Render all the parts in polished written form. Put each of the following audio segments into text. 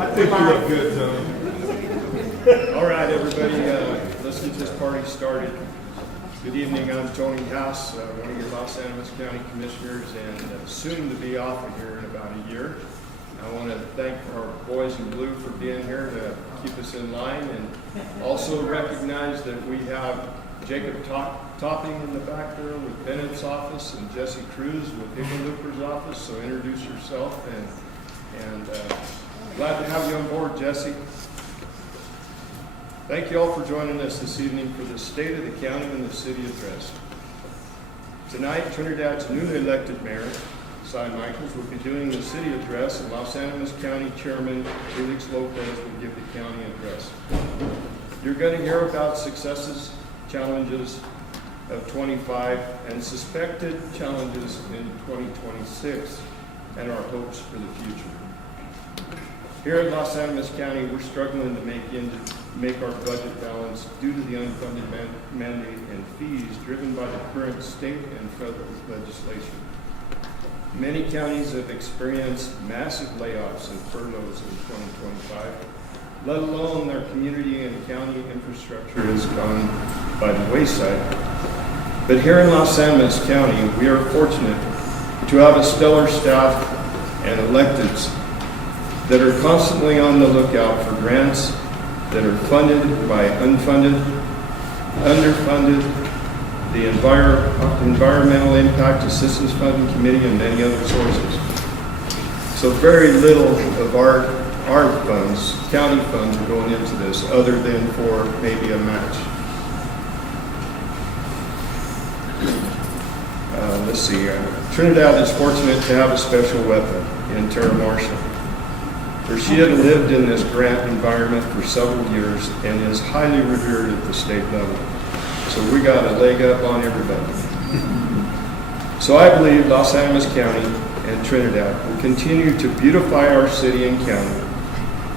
I think you look good, Tony. All right, everybody, let's get this party started. Good evening, I'm Tony House, one of your Los Angeles County Commissioners, and soon to be off of here in about a year. I want to thank our boys in blue for being here to keep us in line, and also recognize that we have Jacob Topping in the back there with Bennett's office, and Jesse Cruz with Hickenlooper's office. So introduce yourself, and glad to have you on board, Jesse. Thank you all for joining us this evening for the State of the County and the City Address. Tonight, Trinidad's newly elected mayor, Cy Michaels, will be doing the city address, and Los Angeles County Chairman Felix Lopez will give the county address. You're going to hear about successes, challenges of 25, and suspected challenges in 2026, and our hopes for the future. Here at Los Angeles County, we're struggling to make our budget balance due to the unfunded mandate and fees driven by the current state and federal legislation. Many counties have experienced massive layoffs and furloughs in 2025, let alone their community and county infrastructure has gone by the wayside. But here in Los Angeles County, we are fortunate to have a stellar staff and electeds that are constantly on the lookout for grants that are funded by unfunded, underfunded, the Environmental Impact Assistance Funding Committee, and many other sources. So very little of our funds, county funds, are going into this other than for maybe a match. Let's see, Trinidad is fortunate to have a special weapon in Tara Marshall. For she had lived in this grant environment for several years and is highly revered at the state level. So we got a leg up on everybody. So I believe Los Angeles County and Trinidad will continue to beautify our city and county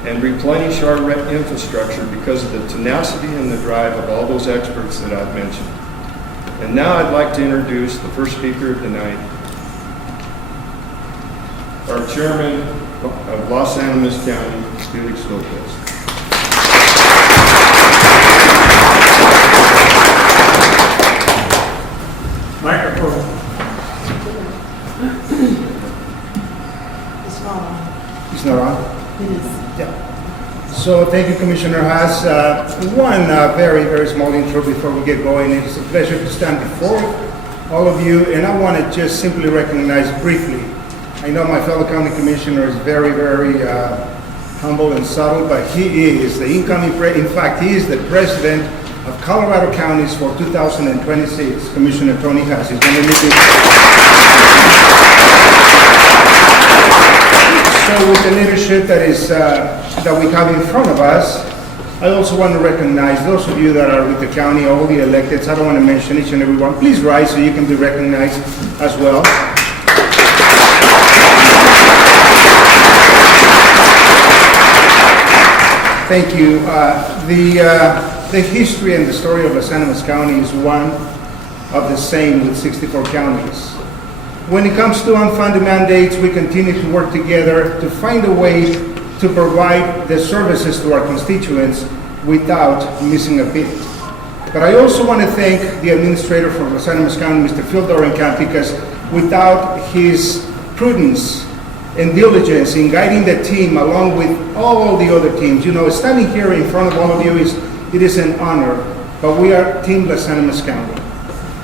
and replenish our infrastructure because of the tenacity and the drive of all those experts that I've mentioned. And now I'd like to introduce the first speaker of the night, our chairman of Los Angeles County, Felix Lopez. Microphone. It's not on? It is. Yeah. So thank you, Commissioner Haas. One very, very small intro before we get going. It is a pleasure to stand before all of you, and I want to just simply recognize briefly. I know my fellow county commissioner is very, very humble and subtle, but he is the incoming in fact, he is the president of Colorado Counties for 2026. Commissioner Tony Haas is going to meet So with the leadership that we have in front of us, I also want to recognize those of you that are with the county, all the electeds. I don't want to mention each and every one. Please rise so you can be recognized as well. Thank you. The history and the story of Los Angeles County is one of the same with 64 counties. When it comes to unfunded mandates, we continue to work together to find a way to provide the services to our constituents without missing a beat. But I also want to thank the administrator for Los Angeles County, Mr. Phil Dorenkamp, because without his prudence and diligence in guiding the team along with all the other teams, standing here in front of all of you it is an honor, but we are Team Los Angeles County.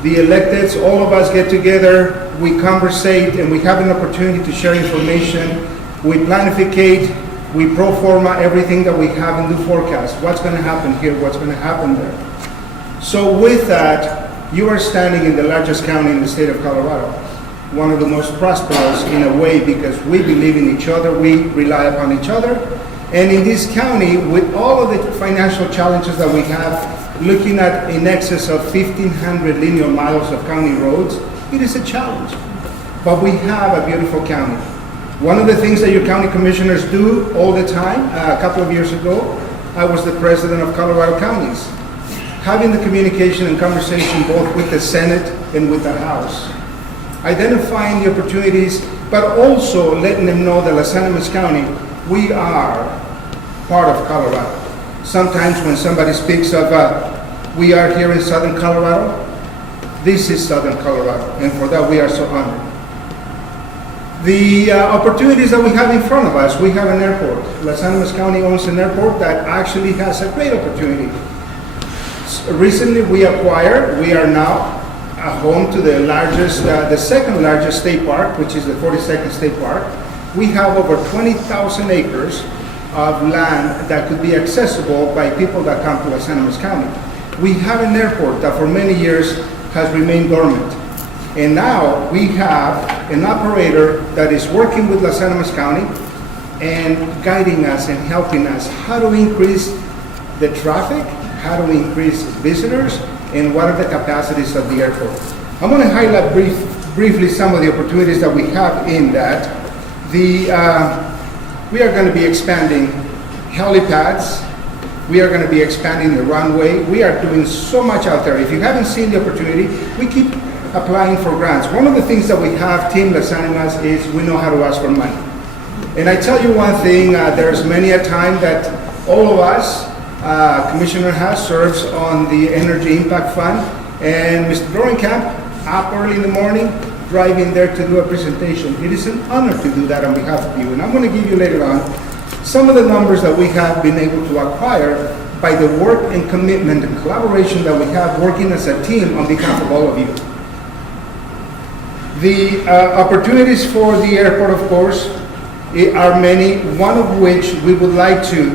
The electeds, all of us get together, we conversate, and we have an opportunity to share information. We planificate, we pro forma everything that we have and do forecast. What's going to happen here, what's going to happen there. So with that, you are standing in the largest county in the state of Colorado, one of the most prosperous in a way because we believe in each other, we rely upon each other. And in this county, with all of the financial challenges that we have, looking at in excess of 1,500 linear miles of county roads, it is a challenge. But we have a beautiful county. One of the things that your county commissioners do all the time, a couple of years ago, I was the president of Colorado Counties, having the communication and conversation both with the Senate and with the House, identifying the opportunities, but also letting them know that Los Angeles County, we are part of Colorado. Sometimes when somebody speaks of, we are here in Southern Colorado, this is Southern Colorado, and for that we are so honored. The opportunities that we have in front of us, we have an airport. Los Animas County owns an airport that actually has a great opportunity. Recently we are now a home to the largest, the second largest state park, which is the 42nd State Park. We have over 20,000 acres of land that could be accessible by people that come to Los Animas County. We have an airport that for many years has remained dormant. And now we have an operator that is working with Los Animas County and guiding us and helping us how to increase the traffic, how to increase visitors, and what are the capacities of the airport. I'm going to highlight briefly some of the opportunities that we have in that. We are going to be expanding helipads. We are going to be expanding the runway. We are doing so much out there. If you haven't seen the opportunity, we keep applying for grants. One of the things that we have, Team Los Animas, is we know how to ask for money. And I tell you one thing, there's many a time that all of us, Commissioner Haas serves on the Energy Impact Fund, and Mr. Dorenkamp, up early in the morning, driving there to do a presentation. It is an honor to do that on behalf of you. And I'm going to give you later on some of the numbers that we have been able to acquire by the work and commitment and collaboration that we have working as a team on behalf of all of you. The opportunities for the airport, of course, are many, one of which we would like to,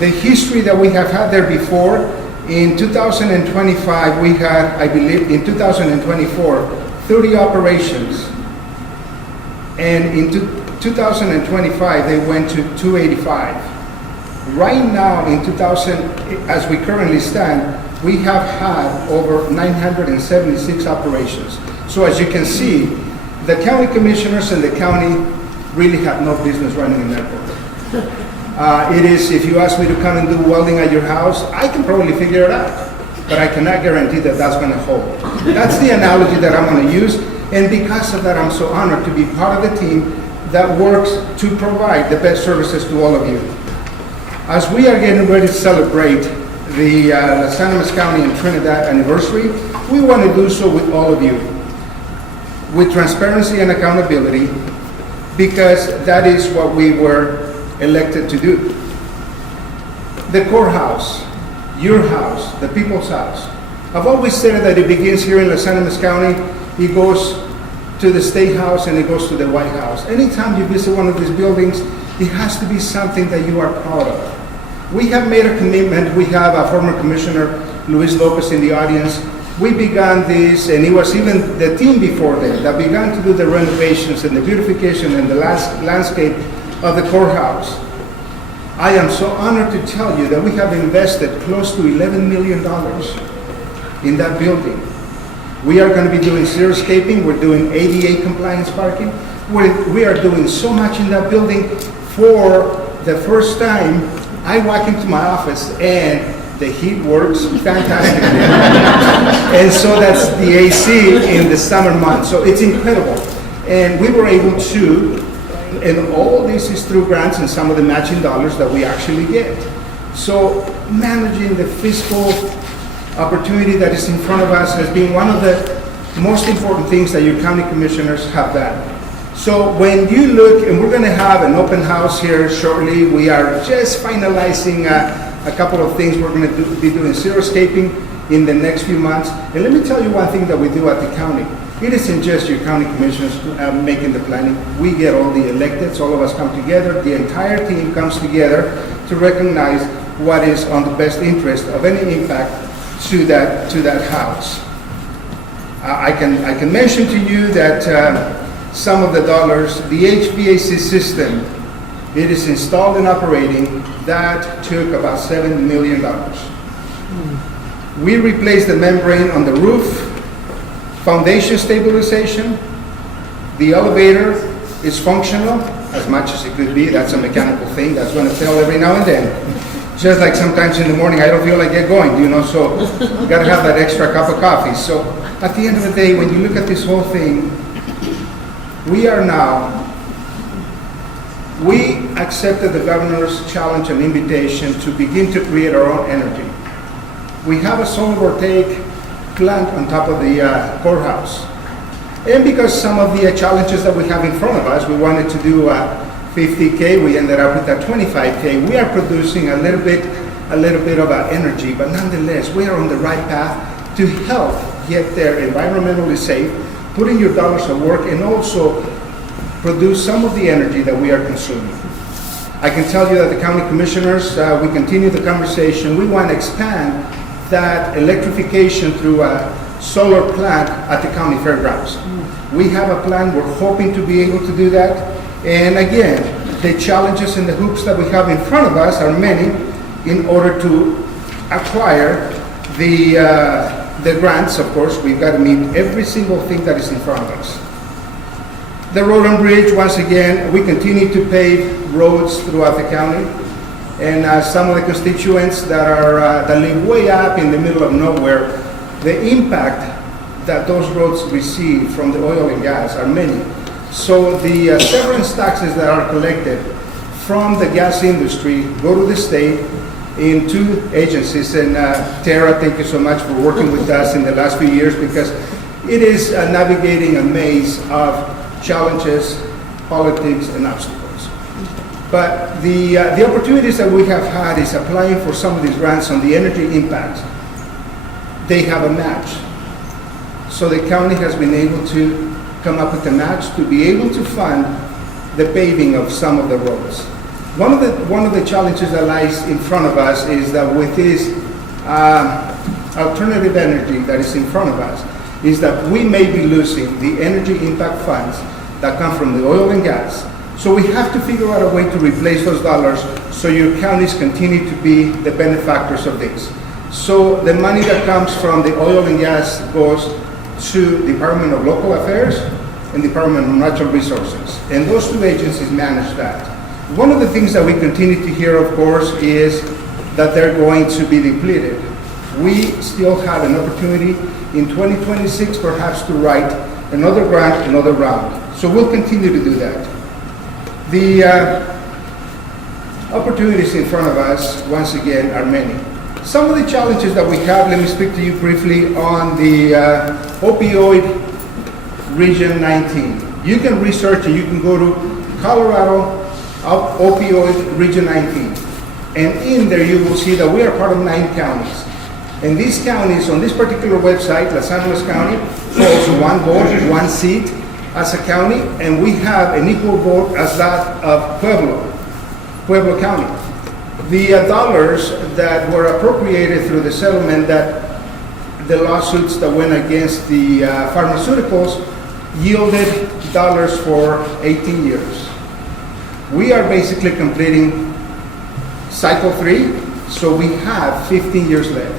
the history that we have had there before. In 2025, we had, I believe, in 2024, 30 operations. And in 2025, they went to 285. Right now, in 2000, as we currently stand, we have had over 976 operations. So as you can see, the county commissioners and the county really have no business running an airport. It is, if you ask me to come and do welding at your house, I can probably figure it out, but I cannot guarantee that that's going to hold. That's the analogy that I'm going to use, and because of that, I'm so honored to be part of the team that works to provide the best services to all of you. As we are getting ready to celebrate the Los Animas County and Trinidad anniversary, we want to do so with all of you, with transparency and accountability, because that is what we were elected to do. The courthouse, your house, the people's house. I've always said that it begins here in Los Animas County, it goes to the State House and it goes to the White House. Anytime you visit one of these buildings, it has to be something that you are proud of. We have made a commitment. We have a former Commissioner, Luis Lopez, in the audience. We began this, and it was even the team before them that began to do the renovations and the beautification and the landscape of the courthouse. I am so honored to tell you that we have invested close to $11 million in that building. We are going to be doing xeriscaping. We're doing ADA compliance parking. We are doing so much in that building. For the first time, I walk into my office and the heat works fantastically. And so that's the AC in the summer months. So it's incredible. And we were able to, and all this is through grants and some of the matching dollars that we actually get. So managing the fiscal opportunity that is in front of us has been one of the most important things that your county commissioners have done. So when you look, and we're going to have an open house here shortly. We are just finalizing a couple of things. We're going to be doing xeriscaping in the next few months. And let me tell you one thing that we do at the county. It isn't just your county commissioners making the planning. We get all the electeds, all of us come together. The entire team comes together to recognize what is on the best interest of any impact to that house. I can mention to you that some of the dollars, the HVAC system, it is installed and operating. That took about $7 million. We replaced the membrane on the roof, foundation stabilization. The elevator is functional as much as it could be. That's a mechanical thing that's going to fail every now and then. Just like sometimes in the morning I don't feel like get going, so you got to have that extra cup of coffee. So at the end of the day, when you look at this whole thing, we are now we accepted the governor's challenge and invitation to begin to create our own energy. We have a solar voltaic plant on top of the courthouse. And because some of the challenges that we have in front of us, we wanted to do 50K, we ended up with a 25K. We are producing a little bit of energy, but nonetheless, we are on the right path to help get there environmentally safe, putting your dollars at work, and also produce some of the energy that we are consuming. I can tell you that the county commissioners, we continue the conversation. We want to expand that electrification through a solar plant at the county fairgrounds. We have a plan, we're hoping to be able to do that. And again, the challenges and the hoops that we have in front of us are many in order to acquire the grants. Of course, we've got to meet every single thing that is in front of us. The road and bridge, once again, we continue to pave roads throughout the county. And some of the constituents that live way up in the middle of nowhere, the impact that those roads receive from the oil and gas are many. So the severance taxes that are collected from the gas industry go to the state in two agencies. And Tara, thank you so much for working with us in the last few years, because it is navigating a maze of challenges, politics, and obstacles. But the opportunities that we have had is applying for some of these grants on the energy impact. They have a match. So the county has been able to come up with a match to be able to fund the paving of some of the roads. One of the challenges that lies in front of us is that with this alternative energy that is in front of us, is that we may be losing the energy impact funds that come from the oil and gas. So we have to figure out a way to replace those dollars so your counties continue to be the benefactors of this. So the money that comes from the oil and gas goes to Department of Local Affairs and Department of Natural Resources. And those two agencies manage that. One of the things that we continue to hear, of course, is that they're going to be depleted. We still have an opportunity in 2026 perhaps to write another grant, another round. So we'll continue to do that. The opportunities in front of us, once again, are many. Some of the challenges that we have, let me speak to you briefly on the opioid Region 19. You can research and you can go to Colorado opioid Region 19. And in there you will see that we are part of 9 counties. And these counties, on this particular website, Los Angeles County, holds 1 vote, 1 seat as a county, and we have an equal vote as that of Pueblo County. The dollars that were appropriated through the settlement, that the lawsuits that went against the pharmaceuticals, yielded dollars for 18 years. We are basically completing cycle 3, so we have 15 years left.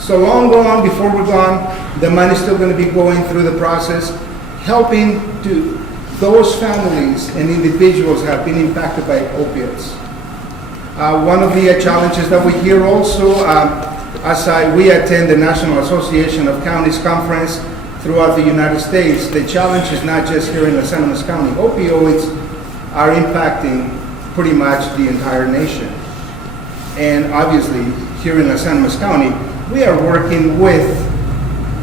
So long gone, before we're gone, the money is still going to be going through the process, helping to those families and individuals have been impacted by opiates. One of the challenges that we hear also, we attend the National Association of Counties Conference throughout the United States, the challenge is not just here in Los Angeles County. Opioids are impacting pretty much the entire nation. And obviously, here in Los Angeles County, we are working with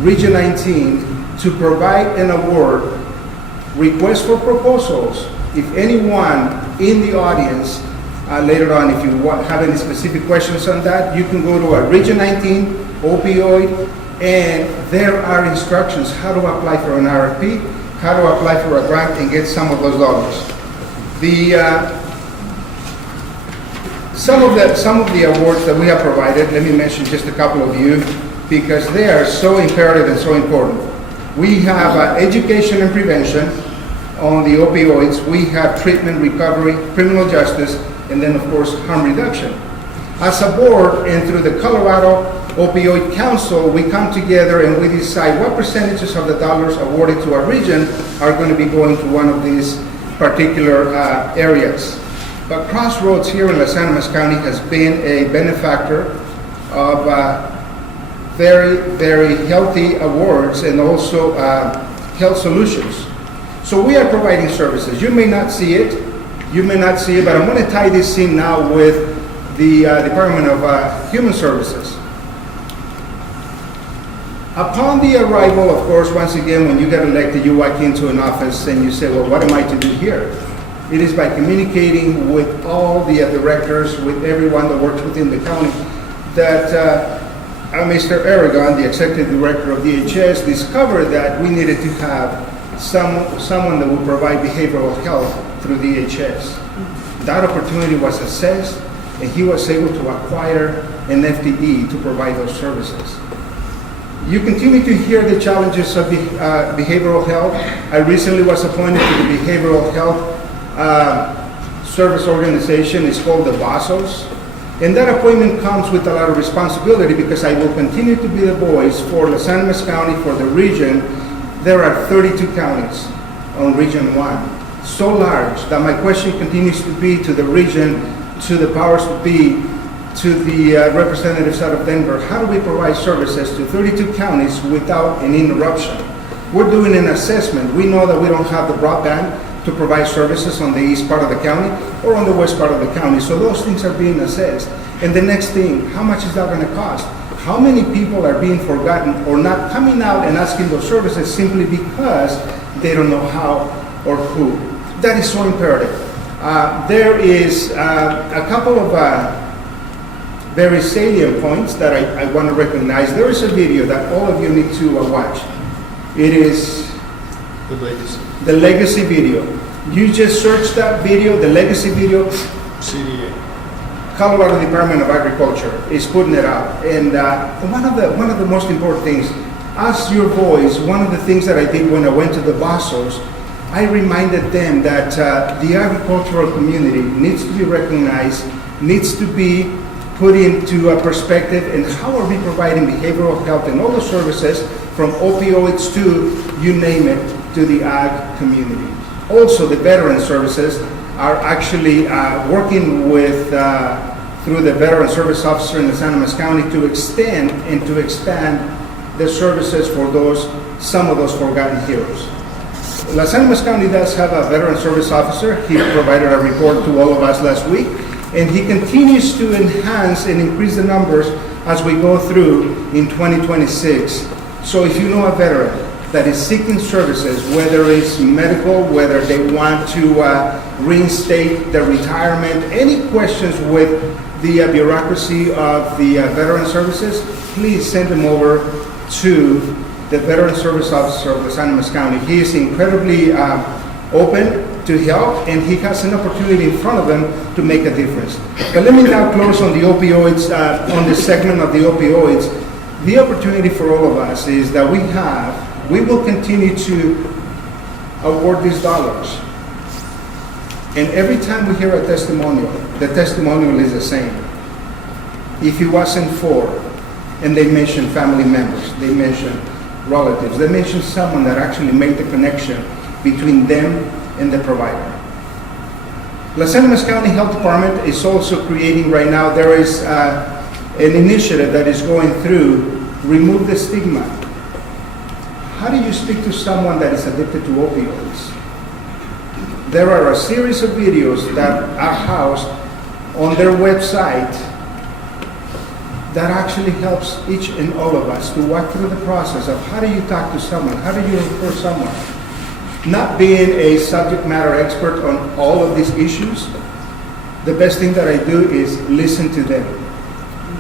Region 19 to provide an award, request for proposals. If anyone in the audience, later on, if you have any specific questions on that, you can go to our Region 19 opioid, and there are instructions how to apply for an RFP, how to apply for a grant and get some of those dollars. Some of the awards that we have provided, let me mention just a couple of you, because they are so imperative and so important. We have education and prevention on the opioids. We have treatment, recovery, criminal justice, and then of course harm reduction. As a board and through the Colorado Opioid Council, we come together and we decide what percentages of the dollars awarded to our region are going to be going to one of these particular areas. But Crossroads here in Los Angeles County has been a benefactor of very, very healthy awards and also health solutions. So we are providing services. You may not see it, You may not see it, but I'm going to tie this in now with the Department of Human Services. Upon the arrival, of course, once again, when you get elected, you walk into an office and you say, well, what am I to do here? It is by communicating with all the directors, with everyone that works within the county, that Mr. Aragon, the executive director of DHS, discovered that we needed to have someone that would provide behavioral health through DHS. That opportunity was assessed, and he was able to acquire an FTE to provide those services. You continue to hear the challenges of behavioral health. I recently was appointed to the behavioral health service organization. It's called the BASOS. And that appointment comes with a lot of responsibility because I will continue to be the voice for Los Animas County, for the region. There are 32 counties on Region 1, so large that my question continues to be to the region, to the powers to be, to the representatives out of Denver, how do we provide services to 32 counties without an interruption? We're doing an assessment. We know that we don't have the broadband to provide services on the east part of the county or on the west part of the county. So those things are being assessed. And the next thing, how much is that going to cost? How many people are being forgotten or not coming out and asking those services simply because they don't know how or who? That is so imperative. There is a couple of very salient points that I want to recognize. There is a video that all of you need to watch. It is the legacy video. You just search that video, the legacy video. CDA. Colorado Department of Agriculture is putting it out. And one of the most important things, as your voice, one of the things that I did when I went to the BASOS, I reminded them that the agricultural community needs to be recognized, needs to be put into a perspective, and how are we providing behavioral health and all the services from opioids to, you name it, to the ag community. Also, the veteran services are actually working with, through the Veteran Service Officer in the San Dimas County to extend and to expand the services for some of those forgotten heroes. Los Animas County does have a Veteran Service Officer. He provided a report to all of us last week, and he continues to enhance and increase the numbers as we go through in 2026. So if you know a veteran that is seeking services, whether it's medical, whether they want to reinstate their retirement, any questions with the bureaucracy of the veteran services, please send them over to the Veteran Service Officer of Los Animas County. He is incredibly open to help, and he has an opportunity in front of him to make a difference. But let me now close on the opioids, on this segment of the opioids. The opportunity for all of us is that we will continue to award these dollars. And every time we hear a testimonial, the testimonial is the same. If it wasn't for, and they mention family members, they mention relatives, they mention someone that actually made the connection between them and the provider. Los Animas County Health Department is also creating right now, there is an initiative that is going through, remove the stigma. How do you speak to someone that is addicted to opioids? There are a series of videos that are housed on their website that actually helps each and all of us to walk through the process of how do you talk to someone, how do you refer someone. Not being a subject matter expert on all of these issues, the best thing that I do is listen to them.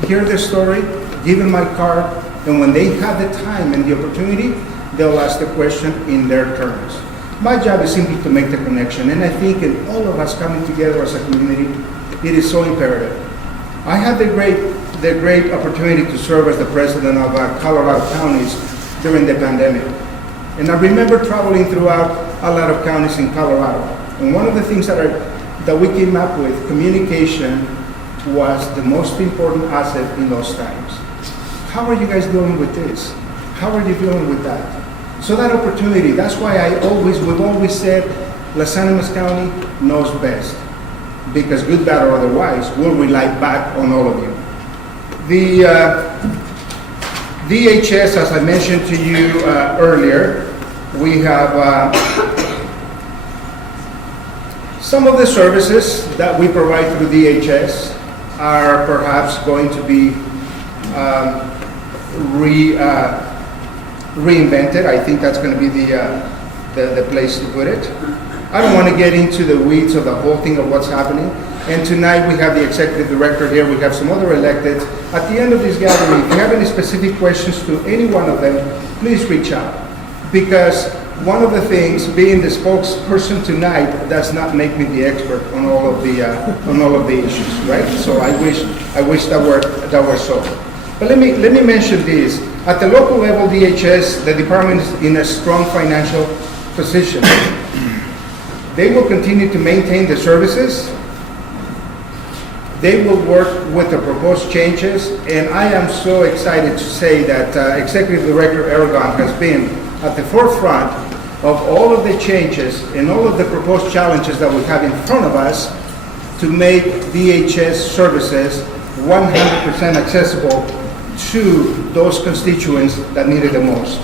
Hear their story, give them my card, and when they have the time and the opportunity, they'll ask the question in their terms. My job is simply to make the connection, and I think in all of us coming together as a community, it is so imperative. I had the great opportunity to serve as the president of Colorado counties during the pandemic. And I remember traveling throughout a lot of counties in Colorado. And one of the things that we came up with, communication was the most important asset in those times. How are you guys dealing with this? How are you dealing with that? So that opportunity, that's why we've always said Los Animas County knows best. Because good, bad, or otherwise, we'll rely back on all of you. The DHS, as I mentioned to you earlier, we have Some of the services that we provide through DHS are perhaps going to be reinvented. I think that's going to be the place to put it. I don't want to get into the weeds of the whole thing of what's happening. And tonight we have the executive director here. We have some other electeds. At the end of this gathering, if you have any specific questions to any one of them, please reach out. Because one of the things, being the spokesperson tonight, does not make me the expert on all of the issues, right? So I wish that were so. But let me mention this. At the local level, DHS, the department is in a strong financial position. They will continue to maintain the services. They will work with the proposed changes, and I am so excited to say that Executive Director Aragon has been at the forefront of all of the changes and all of the proposed challenges that we have in front of us to make DHS services 100% accessible to those constituents that need it the most.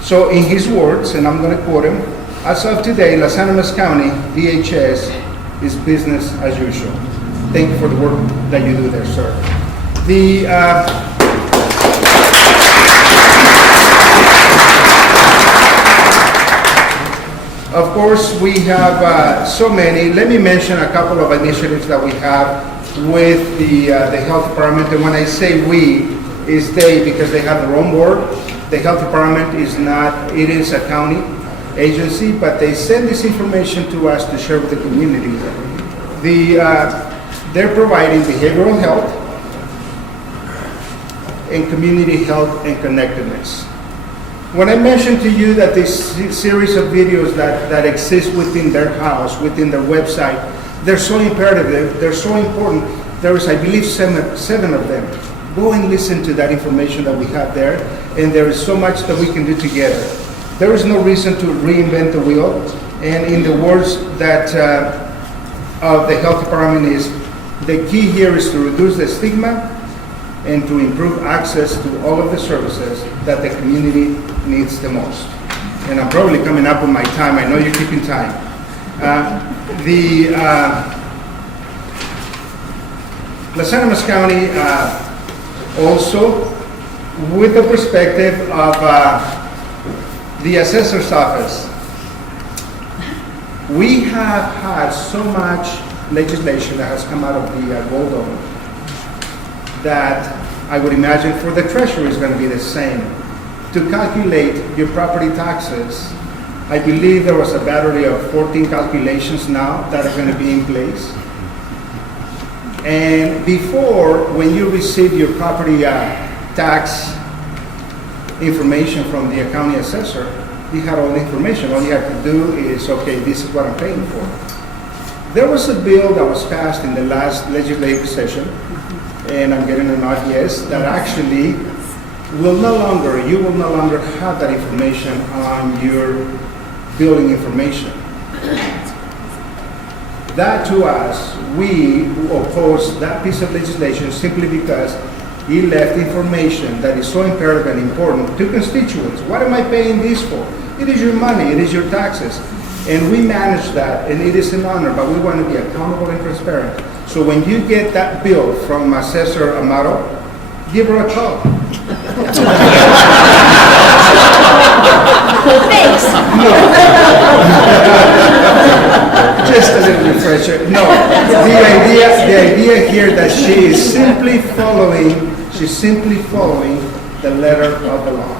So in his words, and I'm going to quote him, as of today, Las Animas County DHS is business as usual. Thank you for the work that you do there, sir. Of course, we have so many. Let me mention a couple of initiatives that we have with the health department. And when I say we, is they, because they have their own board. The health department is not, it is a county agency, but they send this information to us to share with the community. They're providing behavioral health and community health and connectedness. When I mentioned to you that this series of videos that exist within their house, within their website, they're so imperative, they're so important. There is, I believe, seven of them. Go and listen to that information that we have there, and there is so much that we can do together. There is no reason to reinvent the wheel, and in the words that of the health department is, the key here is to reduce the stigma and to improve access to all of the services that the community needs the most. And I'm probably coming up on my time. I know you're keeping time. Las Animas County also, with the perspective of the assessor's office, we have had so much legislation that has come out of the gold owner that I would imagine for the treasury is going to be the same. To calculate your property taxes, I believe there was a battery of 14 calculations now that are going to be in place. And before, when you receive your property tax information from the county assessor, you had all the information. All you have to do is, okay, this is what I'm paying for. There was a bill that was passed in the last legislative session, and I'm getting a nod yes, that actually you will no longer have that information on your billing information. That to us, we oppose that piece of legislation simply because it left information that is so imperative and important to constituents. What am I paying this for? It is your money, it is your taxes. And we manage that, and it is an honor, but we want to be accountable and transparent. So when you get that bill from Assessor Amaro, give her a call. Thanks. No. Just a little refresher. No. The idea here that she is simply following the letter of the law.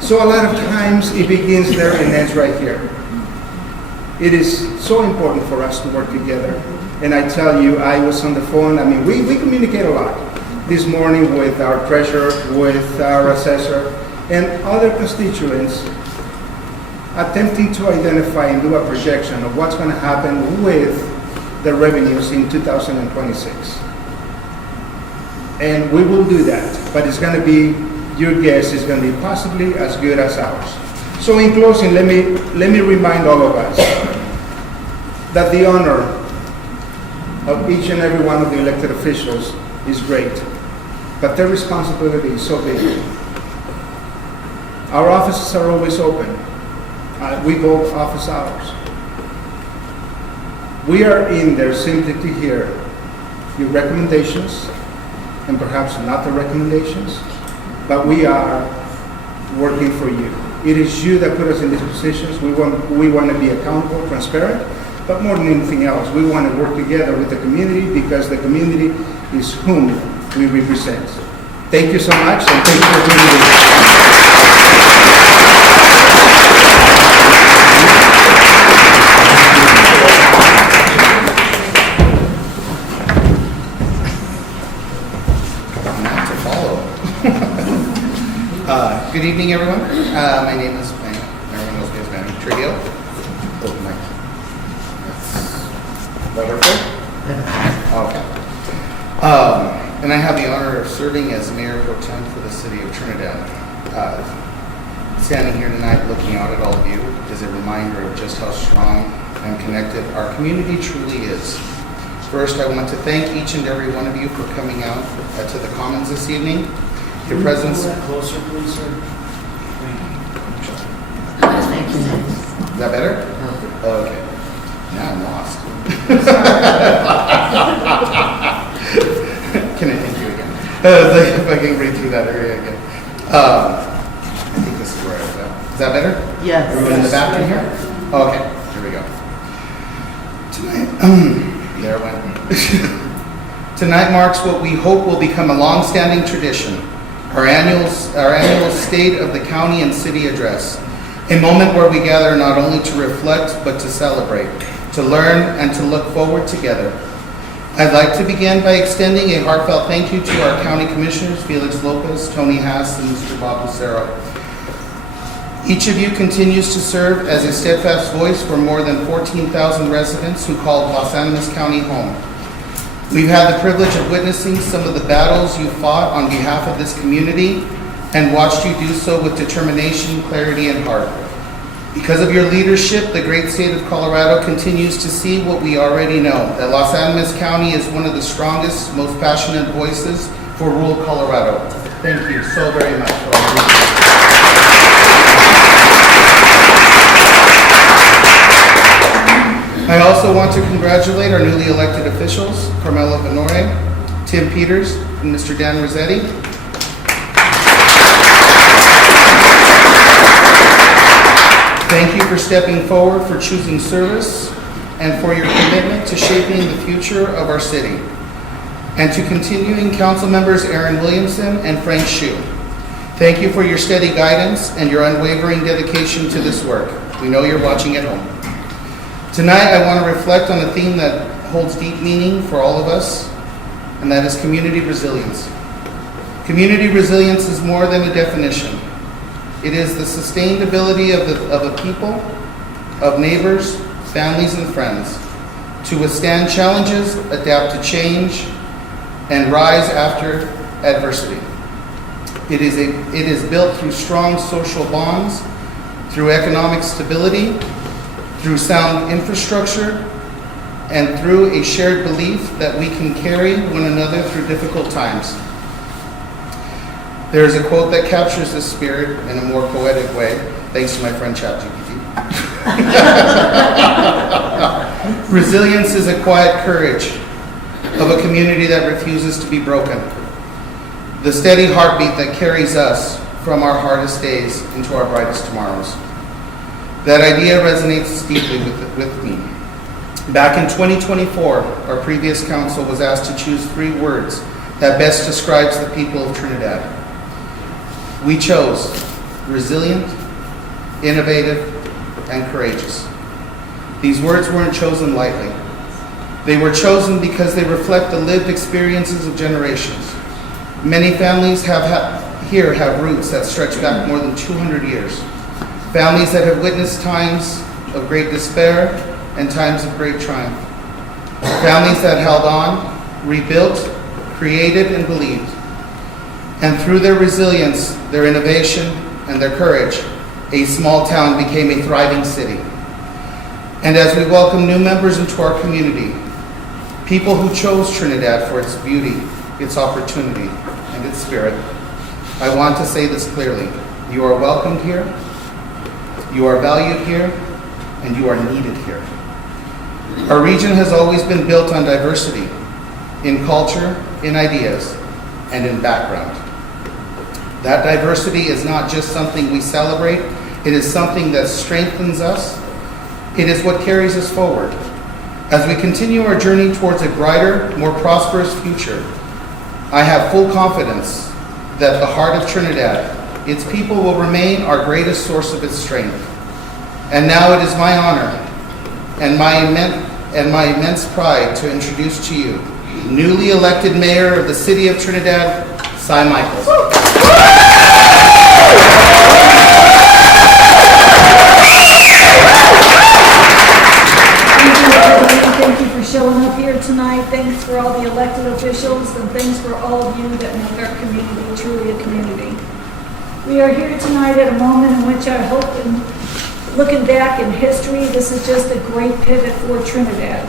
So a lot of times it begins there and ends right here. It is so important for us to work together. And I tell you, I was on the phone. I mean, we communicate a lot. This morning with our treasurer, with our assessor, and other constituents, attempting to identify and do a projection of what's going to happen with the revenues in 2026. And we will do that, but it's going to be, your guess is going to be possibly as good as ours. So in closing, let me remind all of us that the honor of each and every one of the elected officials is great, but their responsibility is so big. Our offices are always open. We go office hours. We are in there simply to hear your recommendations, and perhaps not the recommendations, but we are working for you. It is you that put us in these positions. We want to be accountable, transparent, but more than anything else, we want to work together with the community because the community is whom we represent. Thank you so much, and thank you for being here. Not to follow. Good evening, everyone. My name is, everyone knows me as Manny Trivio. Oh, Mike. That work good? Okay. And I have the honor of serving as Mayor Pro Tem for the City of Trinidad. Standing here tonight looking out at all of you is a reminder of just how strong and connected our community truly is. First, I want to thank each and every one of you for coming out to the Commons this evening. Your presence. Closer, please, sir. Is that better? Okay. Now I'm lost. Can I thank you again? If I can read through that area again. I think this is where I was at. Is that better? Yes. Everyone in the bathroom here? Okay, here we go. Tonight, there it went. Tonight marks what we hope will become a long-standing tradition, our annual State of the County and City Address, a moment where we gather not only to reflect, but to celebrate, to learn, and to look forward together. I'd like to begin by extending a heartfelt thank you to our County Commissioners, Felix Lopez, Tony Haas, and Mr. Bob Lucero. Each of you continues to serve as a steadfast voice for more than 14,000 residents who call Los Animas County home. We've had the privilege of witnessing some of the battles you fought on behalf of this community and watched you do so with determination, clarity, and heart. Because of your leadership, the great state of Colorado continues to see what we already know, that Los Animas County is one of the strongest, most passionate voices for rural Colorado. Thank you so very much for all of you. I also want to congratulate our newly elected officials, Carmela Venore, Tim Peters, and Mr. Dan Rossetti. Thank you for stepping forward, for choosing service, and for your commitment to shaping the future of our city. And to continuing council members Aaron Williamson and Frank Hsu. Thank you for your steady guidance and your unwavering dedication to this work. We know you're watching at home. Tonight, I want to reflect on a theme that holds deep meaning for all of us, and that is community resilience. Community resilience is more than a definition. It is the sustained ability of a people, of neighbors, families, and friends to withstand challenges, adapt to change, and rise after adversity. It is built through strong social bonds, through economic stability, through sound infrastructure, and through a shared belief that we can carry one another through difficult times. There is a quote that captures this spirit in a more poetic way, thanks to my friend ChatGPT. Resilience is a quiet courage of a community that refuses to be broken. The steady heartbeat that carries us from our hardest days into our brightest tomorrows. That idea resonates deeply with me. Back in 2024, our previous council was asked to choose 3 words that best describes the people of Trinidad. We chose resilient, innovative, and courageous. These words weren't chosen lightly. They were chosen because they reflect the lived experiences of generations. Many families here have roots that stretch back more than 200 years. Families that have witnessed times of great despair and times of great triumph. Families that held on, rebuilt, created, and believed. And through their resilience, their innovation, and their courage, a small town became a thriving city. And as we welcome new members into our community, people who chose Trinidad for its beauty, its opportunity, and its spirit, I want to say this clearly. You are welcomed here, you are valued here, and you are needed here. Our region has always been built on diversity in culture, in ideas, and in background. That diversity is not just something we celebrate, it is something that strengthens us. It is what carries us forward. As we continue our journey towards a brighter, more prosperous future, I have full confidence that the heart of Trinidad, its people, will remain our greatest source of its strength. And now it is my honor and my immense pride to introduce to you newly elected Mayor of the City of Trinidad, Cy Michaels. Thank you for showing up here tonight. Thanks for all the elected officials, and thanks for all of you that make our community truly a community. We are here tonight at a moment in which I hope, in looking back in history, this is just a great pivot for Trinidad.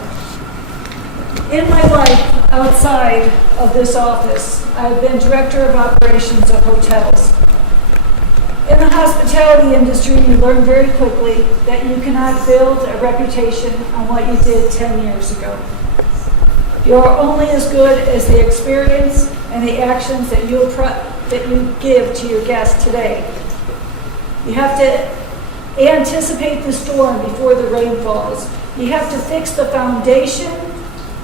In my life outside of this office, I've been director of operations of hotels. In the hospitality industry, you learn very quickly that you cannot build a reputation on what you did 10 years ago. You are only as good as the experience and the actions that you give to your guests today. You have to anticipate the storm before the rain falls. You have to fix the foundation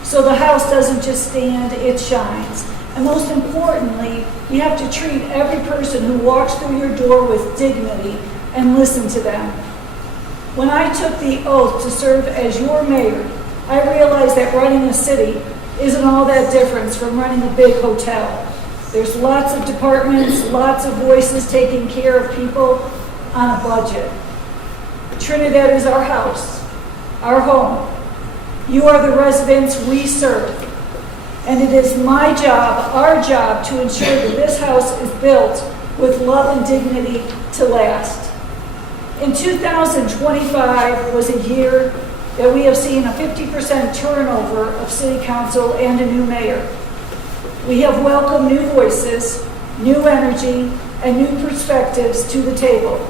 so the house doesn't just stand, it shines. And most importantly, you have to treat every person who walks through your door with dignity and listen to them. When I took the oath to serve as your mayor, I realized that running a city isn't all that different from running a big hotel. There's lots of departments, lots of voices taking care of people on a budget. Trinidad is our house, our home. You are the residents we serve. And it is my job, our job, to ensure that this house is built with love and dignity to last. In 2025 was a year that we have seen a 50% turnover of city council and a new mayor. We have welcomed new voices, new energy, and new perspectives to the table.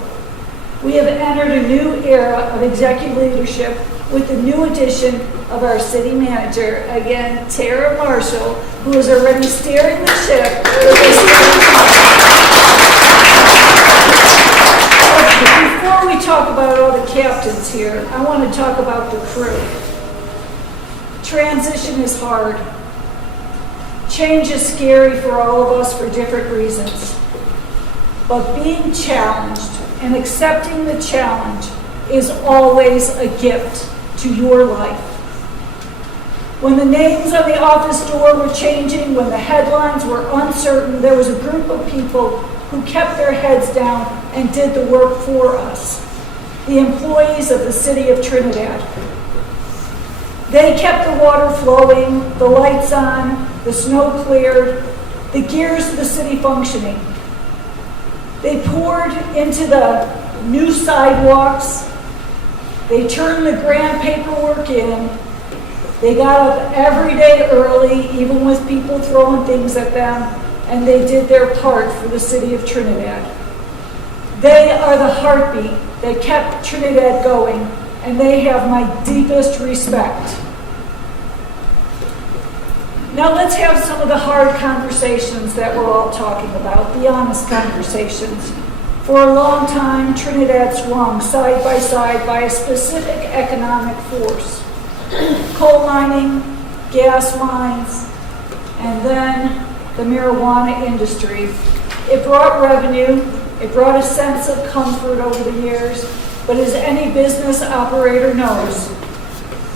We have entered a new era of executive leadership with the new addition of our city manager, again, Tara Marshall, who is already steering the ship. Before we talk about all the captains here, I want to talk about the crew. Transition is hard. Change is scary for all of us for different reasons. But being challenged and accepting the challenge is always a gift to your life. When the names on the office door were changing, when the headlines were uncertain, there was a group of people who kept their heads down and did the work for us, the employees of the city of Trinidad. They kept the water flowing, the lights on, the snow cleared, the gears of the city functioning. They poured into the new sidewalks. They turned the grant paperwork in. They got up every day early, even with people throwing things at them, and they did their part for the city of Trinidad. They are the heartbeat that kept Trinidad going, and they have my deepest respect. Now let's have some of the hard conversations that we're all talking about, the honest conversations. For a long time, Trinidad swung side by a specific economic force. Coal mining, gas mines, and then the marijuana industry. It brought revenue, it brought a sense of comfort over the years, but as any business operator knows,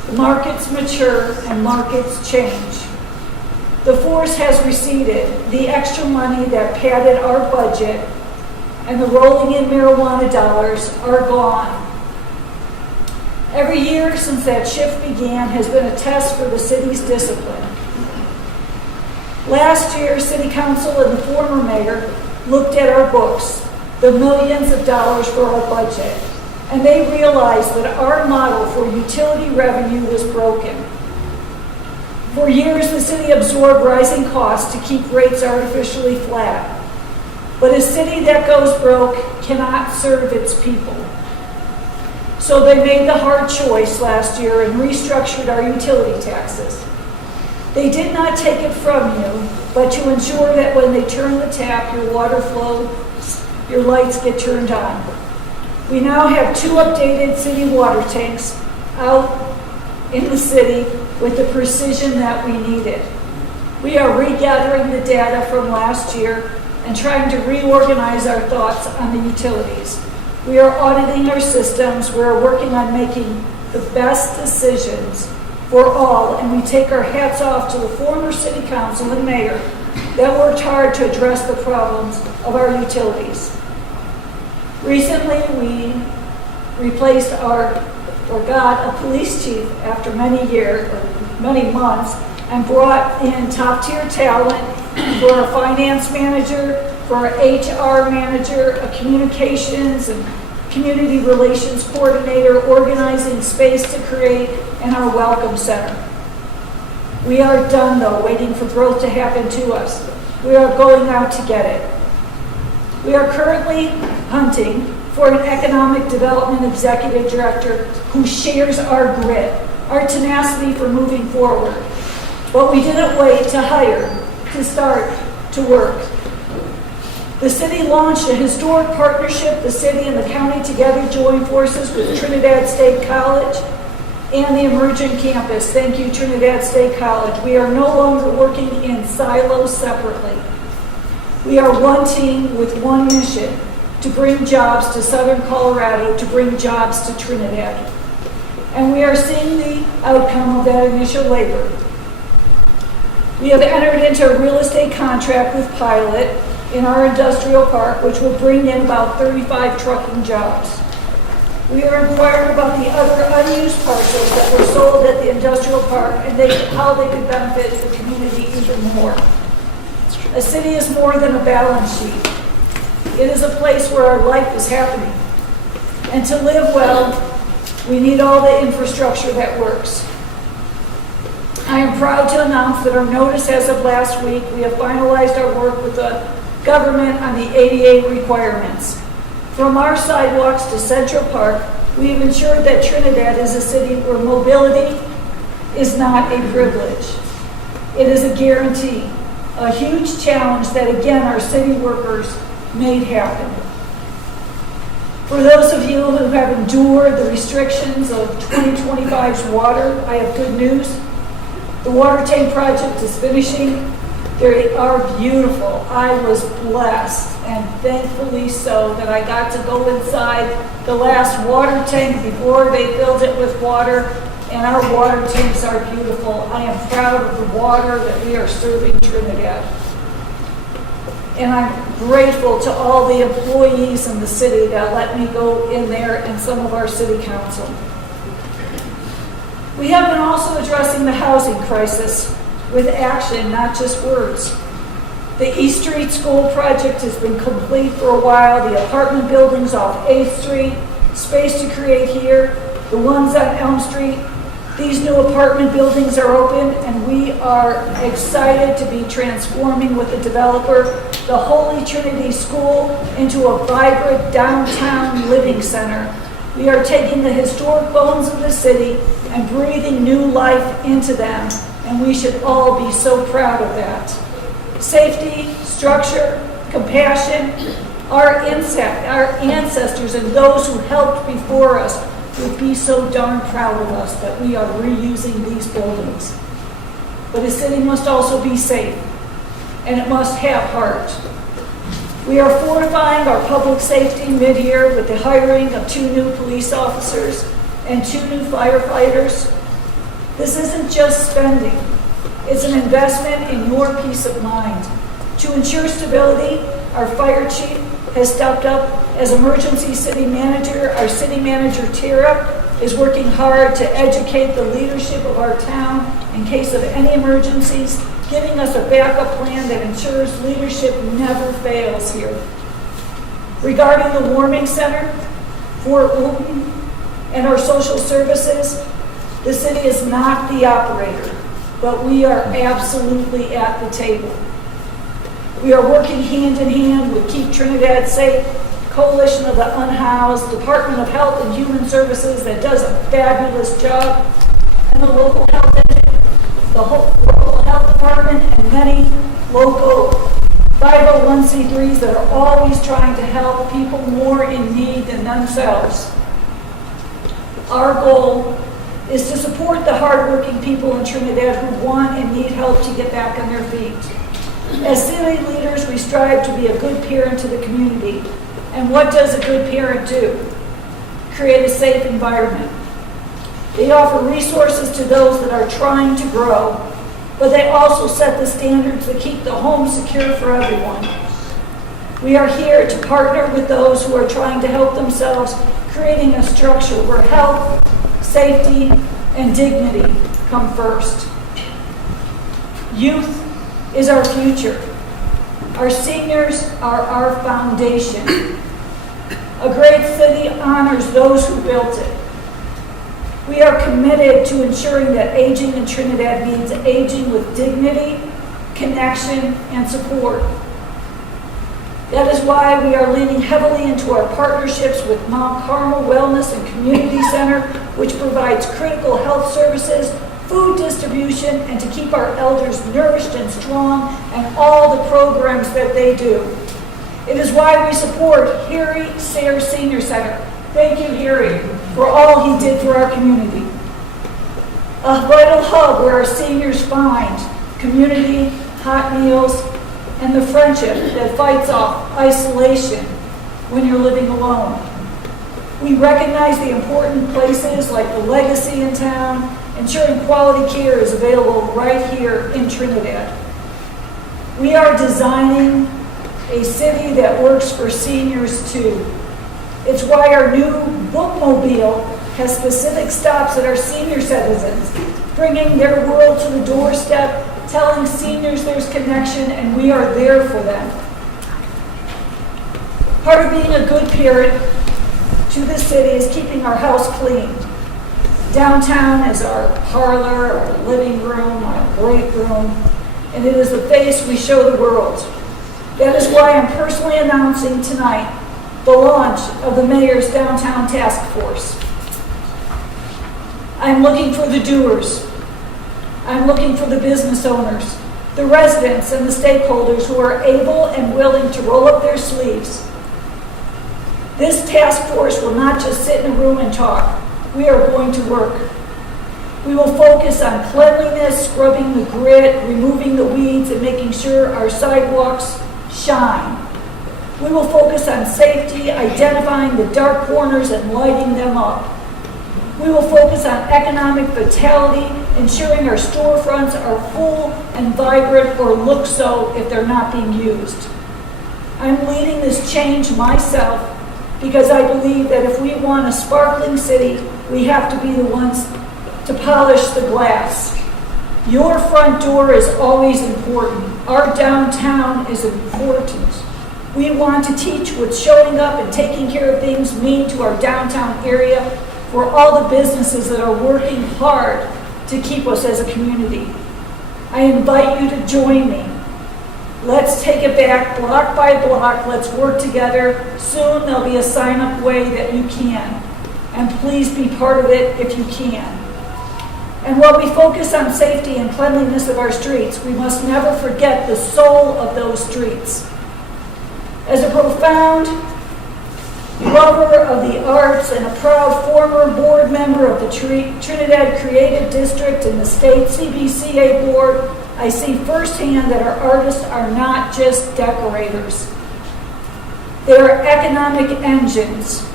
the markets mature and markets change. The force has receded. The extra money that padded our budget and the rolling in marijuana dollars are gone. Every year since that shift began has been a test for the city's discipline. Last year, City Council and the former mayor looked at our books, the millions of dollars for our budget, and they realized that our model for utility revenue was broken. For years, the city absorbed rising costs to keep rates artificially flat. But a city that goes broke cannot serve its people. So they made the hard choice last year and restructured our utility taxes. They did not take it from you, but to ensure that when they turn the tap, your water flows, your lights get turned on. We now have 2 updated city water tanks out in the city with the precision that we needed. We are regathering the data from last year and trying to reorganize our thoughts on the utilities. We are auditing our systems. We are working on making the best decisions for all, and we take our hats off to the former city council and mayor that worked hard to address the problems of our utilities. Recently, we replaced got a police chief after many years, or many months, and brought in top-tier talent for our finance manager, for our HR manager, a communications and community relations coordinator, organizing space to create, and our welcome center. We are done, though, waiting for growth to happen to us. We are going out to get it. We are currently hunting for an economic development executive director who shares our grit, our tenacity for moving forward. But we didn't wait to hire, to start to work. The city launched a historic partnership. The city and the county together joined forces with Trinidad State College and the Emergent Campus. Thank you, Trinidad State College. We are no longer working in silos separately. We are one team with one mission: to bring jobs to Southern Colorado, to bring jobs to Trinidad. And we are seeing the outcome of that initial labor. We have entered into a real estate contract with Pilot in our industrial park, which will bring in about 35 trucking jobs. We are inquiring about the other unused parcels that were sold at the industrial park and how they could benefit the community even more. A city is more than a balance sheet. It is a place where our life is happening. And to live well, we need all the infrastructure that works. I am proud to announce that our notice as of last week, we have finalized our work with the government on the ADA requirements. From our sidewalks to Central Park, we have ensured that Trinidad is a city where mobility is not a privilege. It is a guarantee, a huge challenge that, again, our city workers made happen. For those of you who have endured the restrictions of 2025's water, I have good news. The water tank project is finishing. They are beautiful. I was blessed, and thankfully so, that I got to go inside the last water tank before they filled it with water, and our water tanks are beautiful. I am proud of the water that we are serving Trinidad. And I'm grateful to all the employees in the city that let me go in there and some of our city council. We have been also addressing the housing crisis with action, not just words. The East Street School project has been complete for a while. The apartment buildings off 8th Street, space to create here, the ones on Elm Street. These new apartment buildings are open, and we are excited to be transforming with the developer the Holy Trinity School into a vibrant downtown living center. We are taking the historic bones of the city and breathing new life into them, and we should all be so proud of that. Safety, structure, compassion, our ancestors and those who helped before us would be so darn proud of us that we are reusing these buildings. But a city must also be safe, and it must have heart. We are fortifying our public safety mid-year with the hiring of 2 new police officers and 2 new firefighters. This isn't just spending. It's an investment in your peace of mind. To ensure stability, our fire chief has stepped up as emergency city manager. Our city manager, Tara, is working hard to educate the leadership of our town in case of any emergencies, giving us a backup plan that ensures leadership never fails here. Regarding the warming center, Fort Wooten, and our social services, the city is not the operator, but we are absolutely at the table. We are working hand in hand with Keep Trinidad Safe, Coalition of the Unhoused, Department of Health and Human Services that does a fabulous job, and the local health local health department, and many local 501c3s that are always trying to help people more in need than themselves. Our goal is to support the hardworking people in Trinidad who want and need help to get back on their feet. As city leaders, we strive to be a good parent to the community. And what does a good parent do? Create a safe environment. They offer resources to those that are trying to grow, but they also set the standards that keep the home secure for everyone. We are here to partner with those who are trying to help themselves, creating a structure where health, safety, and dignity come first. Youth is our future. Our seniors are our foundation. A great city honors those who built it. We are committed to ensuring that aging in Trinidad means aging with dignity, connection, and support. That is why we are leaning heavily into our partnerships with Mount Carmel Wellness and Community Center, which provides critical health services, food distribution, and to keep our elders nourished and strong, and all the programs that they do. It is why we support Harry Sayre Senior Center. Thank you, Harry, for all he did for our community. A vital hub where our seniors find community, hot meals, and the friendship that fights off isolation when you're living alone. We recognize the important places like the legacy in town, ensuring quality care is available right here in Trinidad. We are designing a city that works for seniors too. It's why our new bookmobile has specific stops at our senior citizens, bringing their world to the doorstep, telling seniors there's connection, and we are there for them. Part of being a good parent to the city is keeping our house clean. Downtown is our parlor, our living room, our great room, and it is the face we show the world. That is why I'm personally announcing tonight the launch of the Mayor's Downtown Task Force. I'm looking for the doers. I'm looking for the business owners, the residents, and the stakeholders who are able and willing to roll up their sleeves. This task force will not just sit in a room and talk. We are going to work. We will focus on cleanliness, scrubbing the grit, removing the weeds, and making sure our sidewalks shine. We will focus on safety, identifying the dark corners and lighting them up. We will focus on economic vitality, ensuring our storefronts are full and vibrant or look so if they're not being used. I'm leading this change myself because I believe that if we want a sparkling city, we have to be the ones to polish the glass. Your front door is always important. Our downtown is important. We want to teach what showing up and taking care of things mean to our downtown area for all the businesses that are working hard to keep us as a community. I invite you to join me. Let's take it back block by block. Let's work together. Soon there'll be a sign-up way that you can. And please be part of it if you can. And while we focus on safety and cleanliness of our streets, we must never forget the soul of those streets. As a profound lover of the arts and a proud former board member of the Trinidad Creative District and the state CBCA board, I see firsthand that our artists are not just decorators. They are economic engines.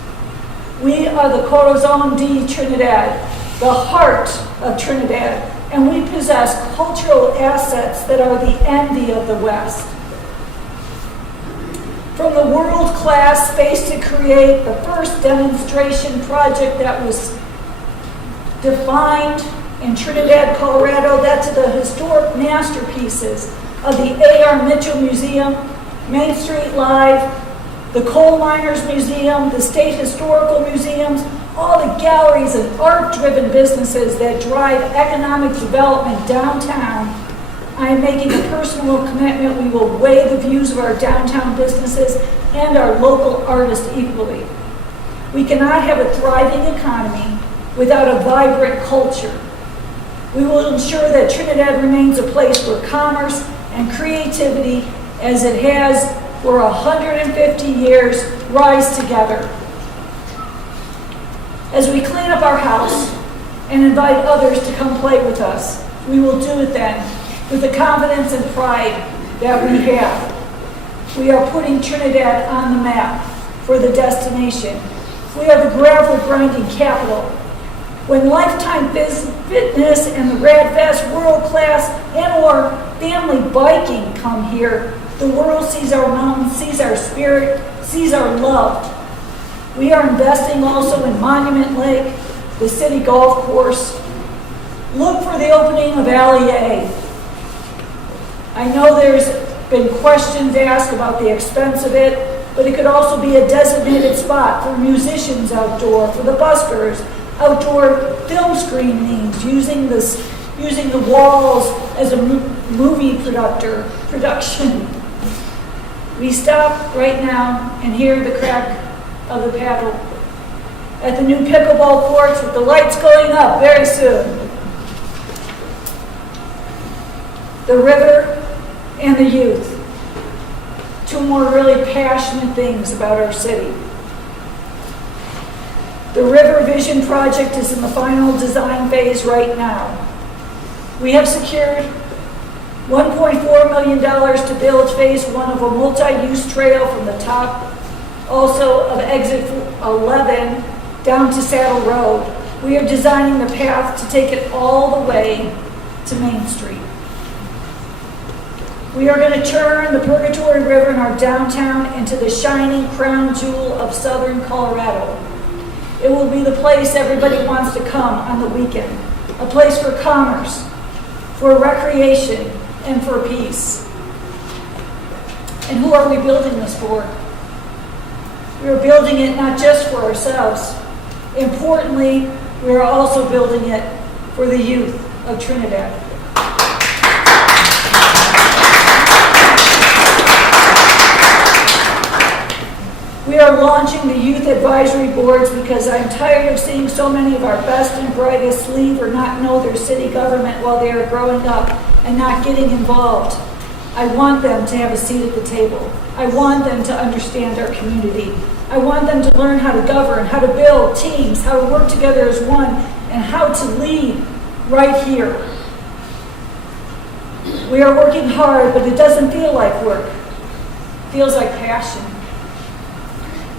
We are the Corazon de Trinidad, the heart of Trinidad, and we possess cultural assets that are the envy of the West. From the world-class Space to Create, the first demonstration project that was defined in Trinidad, Colorado, that to the historic masterpieces of the A.R. Mitchell Museum, Main Street Live, the Coal Miners Museum, the State Historical Museums, all the galleries and art-driven businesses that drive economic development downtown I am making a personal commitment we will weigh the views of our downtown businesses and our local artists equally. We cannot have a thriving economy without a vibrant culture. We will ensure that Trinidad remains a place where commerce and creativity, as it has for 150 years, rise together. As we clean up our house and invite others to come play with us, we will do it then with the confidence and pride that we have. We are putting Trinidad on the map for the destination. We are the gravel grinding capital. When Lifetime Fitness and the Radfest World Class and/or family biking come here, the world sees our mountains, sees our spirit, sees our love. We are investing also in Monument Lake, the city golf course. Look for the opening of LEA. I know there's been questions asked about the expense of it, but it could also be a designated spot for musicians outdoor, for the buskers, outdoor film screenings, using the walls as a movie production. We stop right now and hear the crack of the paddle at the new pickleball courts with the lights going up very soon. The river and the youth. Two more really passionate things about our city. The River Vision project is in the final design phase right now. We have secured $1.4 million to build phase 1 of a multi-use trail from the top, also of exit 11 down to Saddle Road. We are designing the path to take it all the way to Main Street. We are going to turn the Purgatory River in our downtown into the shining crown jewel of southern Colorado. It will be the place everybody wants to come on the weekend, a place for commerce, for recreation, and for peace. And who are we building this for? We are building it not just for ourselves. Importantly, we are also building it for the youth of Trinidad. We are launching the youth advisory boards because I'm tired of seeing so many of our best and brightest leave or not know their city government while they are growing up and not getting involved. I want them to have a seat at the table. I want them to understand our community. I want them to learn how to govern, how to build teams, how to work together as one, and how to lead right here. We are working hard, but it doesn't feel like work. It feels like passion.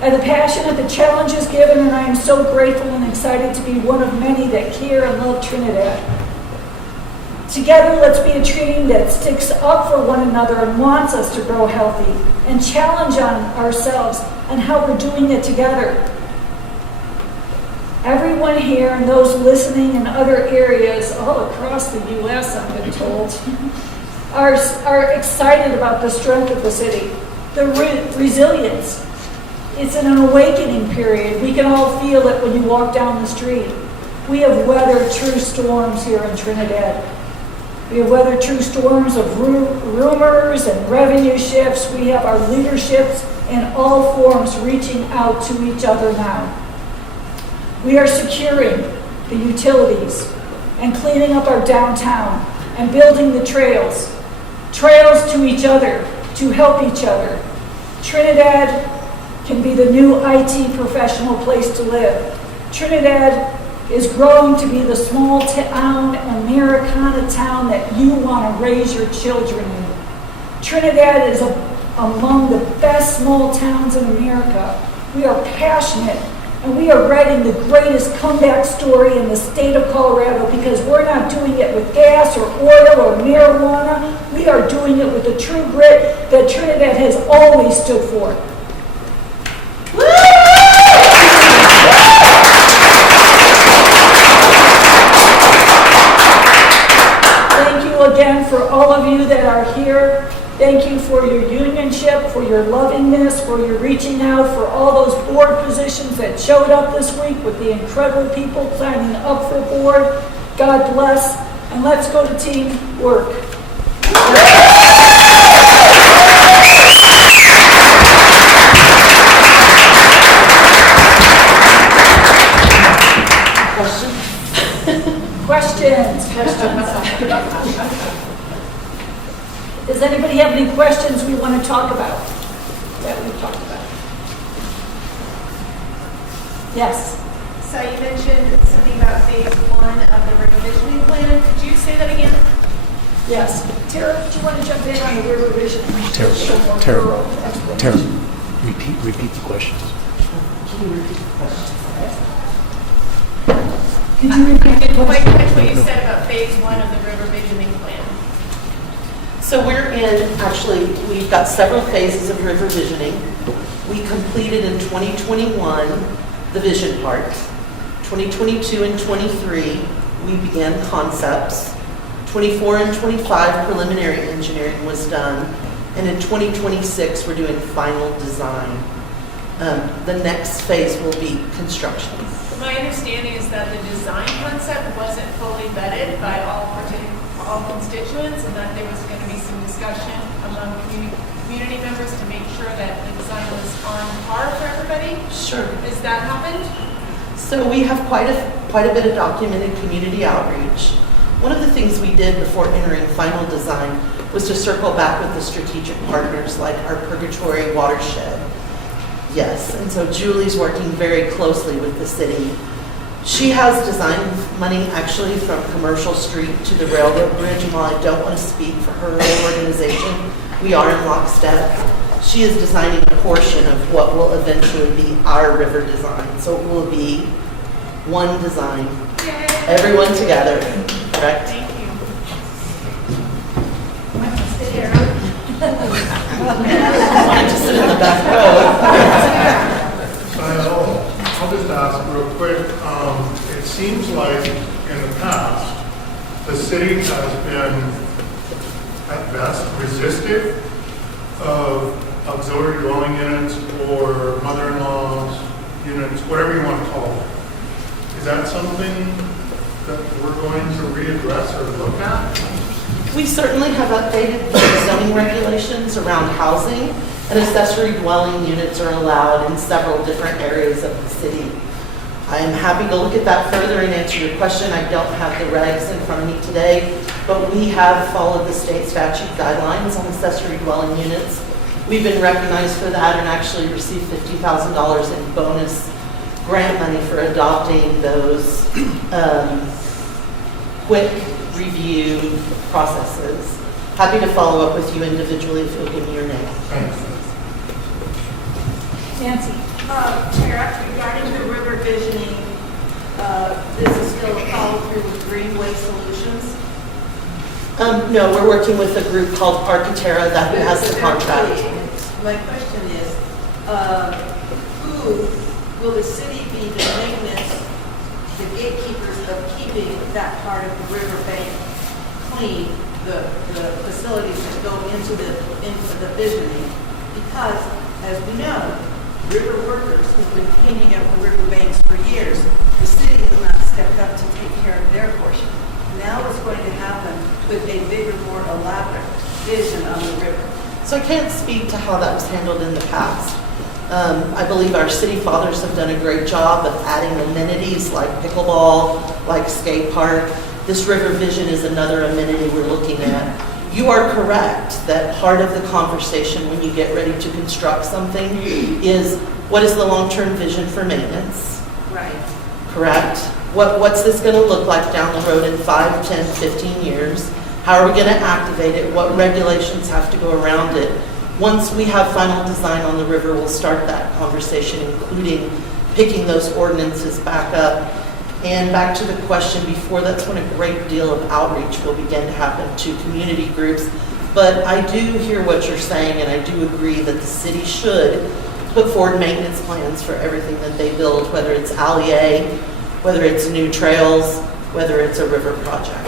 And the passion at the challenges given, and I am so grateful and excited to be one of many that care and love Trinidad. Together, let's be a team that sticks up for one another and wants us to grow healthy and challenge on ourselves and how we're doing it together. Everyone here and those listening in other areas all across the U.S., I've been told, are excited about the strength of the city, the resilience. It's an awakening period. We can all feel it when you walk down the street. We have weathered true storms here in Trinidad. We have weathered true storms of rumors and revenue shifts. We have our leaderships in all forms reaching out to each other now. We are securing the utilities and cleaning up our downtown and building the trails to each other, to help each other. Trinidad can be the new IT professional place to live. Trinidad is growing to be the small town, Americana town that you want to raise your children in. Trinidad is among the best small towns in America. We are passionate and we are writing the greatest comeback story in the state of Colorado because we're not doing it with gas or oil or marijuana. We are doing it with the true grit that Trinidad has always stood for. Thank you again for all of you that are here. Thank you for your unionship, for your lovingness, for your reaching out, for all those board positions that showed up this week with the incredible people signing up for board. God bless, and let's go to team work. have any questions we want to talk about that we've talked about? Yes. So you mentioned something about phase 1 of the revisioning plan. Could you say that again? Yes. Tara, do you want to jump in on the river vision? Tara, repeat the questions. Can you repeat I the didn't quite question? catch what you said about phase 1 of the river visioning plan. So we've got several phases of river visioning. We completed in 2021 the vision part. 2022 and 23, we began concepts. 24 and 25, preliminary engineering was done. And in 2026, we're doing final design. The next phase will be construction. My understanding is that the design concept wasn't fully vetted by all constituents, and that there was going to be some discussion among community members to make sure that the design was on par for everybody. Sure. Has that happened? So we have quite a bit of documented community outreach. One of the things we did before entering final design was to circle back with the strategic partners like our Purgatory watershed. Yes, and so Julie's working very closely with the city. She has design money actually from Commercial Street to the railroad bridge, and while I don't want to speak for her organization, we are in lockstep. She is designing a portion of what will eventually be our river design. So it will be one design, everyone together, correct? Thank you. Wanted to sit in the back row. I'll just ask real quick. It seems like in the past, the city has been, at best, resistive of auxiliary dwelling units or mother-in-law's units, whatever you want to call them. Is that something that we're going to readdress or look at? We certainly have updated the zoning regulations around housing, and accessory dwelling units are allowed in several different areas of the city. I am happy to look at that further and answer your question. I don't have the regs in front of me today, but we have followed the state statute guidelines on accessory dwelling units. We've been recognized for that and actually received $50,000 in bonus grant money for adopting those quick review processes. Happy to follow up with you individually if you'll give me your name. Nancy. Chair, regarding the river visioning, this is still a follow-through with Greenway Solutions? No, we're working with a group called Architera that has the contract. My question is, who will the city be the maintenance, the gatekeepers of keeping that part of the river bank clean, the facilities that go into the visioning? Because, as we know, river workers who've been cleaning up the river banks for years, the city has not stepped up to take care of their portion. Now it's going to happen with a bigger, more elaborate vision on the river. So I can't speak to how that was handled in the past. I believe our city fathers have done a great job of adding amenities like pickleball, like skate park. This river vision is another amenity we're looking at. You are correct that part of the conversation when you get ready to construct something is what is the long-term vision for maintenance? Right. Correct? What's this going to look like down the road in 5, 10, 15 years? How are we going to activate it? What regulations have to go around it? Once we have final design on the river, we'll start that conversation, including picking those ordinances back up. And back to the question before, that's when a great deal of outreach will begin to happen to community groups. But I do hear what you're saying, and I do agree that the city should put forward maintenance plans for everything that they build, whether it's Alley A, whether it's new trails, whether it's a river project.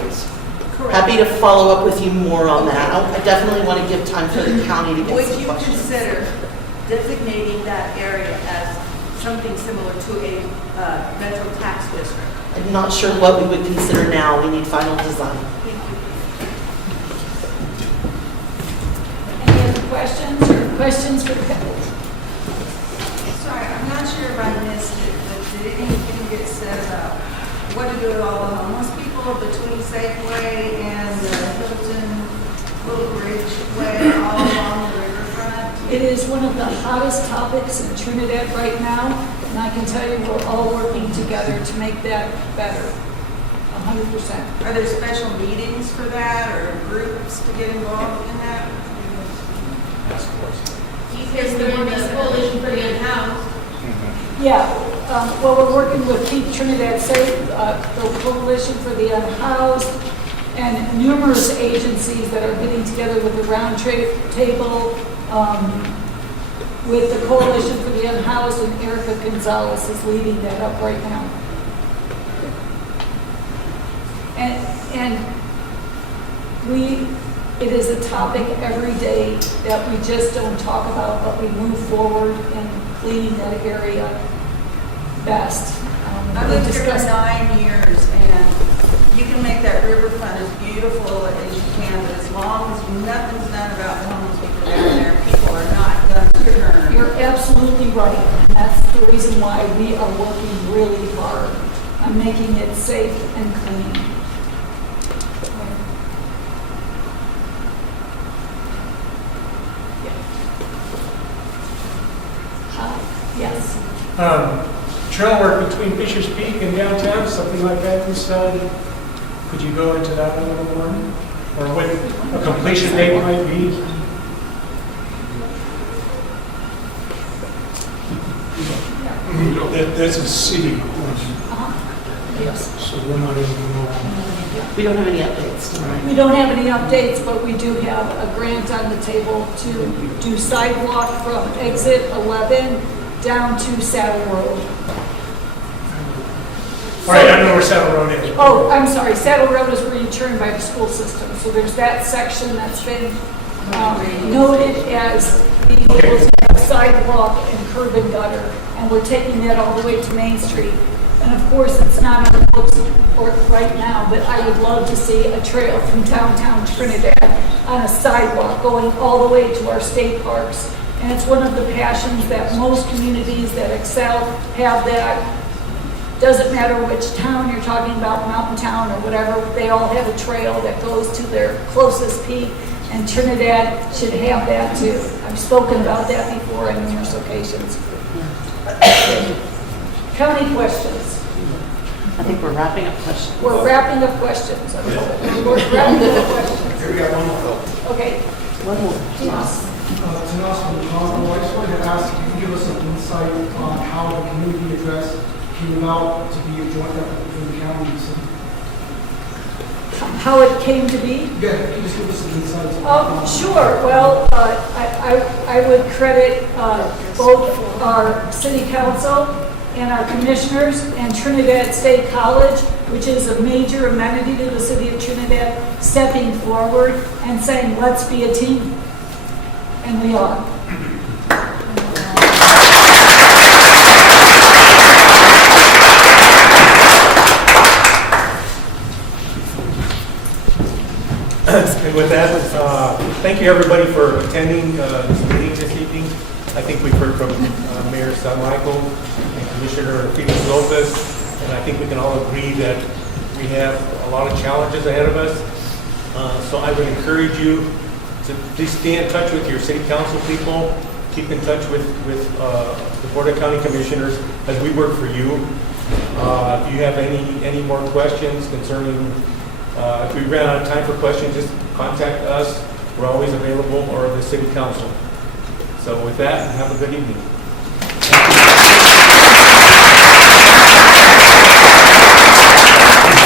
Correct. Happy to follow up with you more on that. I definitely want to give time for the county to get Would some you questions. consider designating that area as something similar to a metro tax district? I'm not sure what we would consider now. We need final design. Thank you. Any other questions or questions for the couple? Sorry, I'm not sure if I missed it, but did anything get said about what to do with all the homeless people between Safeway and Hilton little bridgeway all along the riverfront? It is one of the hottest topics in Trinidad right now, and I can tell you we're all working together to make that better, 100%. Are there special meetings for that or groups to get involved in that? He's doing this coalition for the in-house. Yeah, well, we're working with Keep Trinidad Safe, the Coalition for the Unhoused, and numerous agencies that are getting together with the round table, with the Coalition for the Unhoused, and Erica Gonzalez is leading that up right now. It is a topic every day that we just don't talk about, but we move forward in cleaning that area best. I've lived here for 9 years, and you can make that riverfront as beautiful as you can, but as long as nothing's done about the homeless people down there, people are not going to turn. You're absolutely right. And that's the reason why we are working really hard on making it safe and clean. Yes. Trail work between Fisher's Peak and downtown, something like that this side. Could you go into that a little more? Or what a completion date might be? That's a city question, Yes. so we're not able to know. We don't have any updates tonight. We don't have any updates, but we do have a grant on the table to do sidewalk from exit 11 down to Saddle Road. All right, I don't know where Saddle Road is. Oh, I'm sorry, Saddle Road is where you turn by the school system. So there's that section that's been noted as being able to have sidewalk and curb and gutter. And we're taking that all the way to Main Street. And of course, it's not on the books right now, but I would love to see a trail from downtown Trinidad on a sidewalk going all the way to our state parks. And it's one of the passions that most communities that excel have that. Doesn't matter which town you're talking about, mountain town or whatever, they all have a trail that goes to their closest peak, and Trinidad should have that too. I've spoken about that before on numerous occasions. County questions. I think we're wrapping up questions. We're wrapping up questions. We're wrapping up questions. Here we got one more. Okay. One more. Yes. Tanas from Congo, I just wanted to ask if you could give us some insight on how the community address came about to be a joint effort between the county and the city. How it came to be? Yeah, can you just give us some insights? Oh, sure. Well, I would credit both our city council and our commissioners and Trinidad State College, which is a major amenity to the city of Trinidad, stepping forward and saying, let's be a team. And we are. And with that, thank you everybody for attending this meeting this evening. I think we've heard from Mayor San Michael and Commissioner Felix Lopez, and I think we can all agree that we have a lot of challenges ahead of us. So I would encourage you to please stay in touch with your city council people, keep in touch with the Board of County Commissioners as we work for you. If you have any more questions concerning, if we ran out of time for questions, just contact us. We're always available, or the city council. So with that, have a good evening.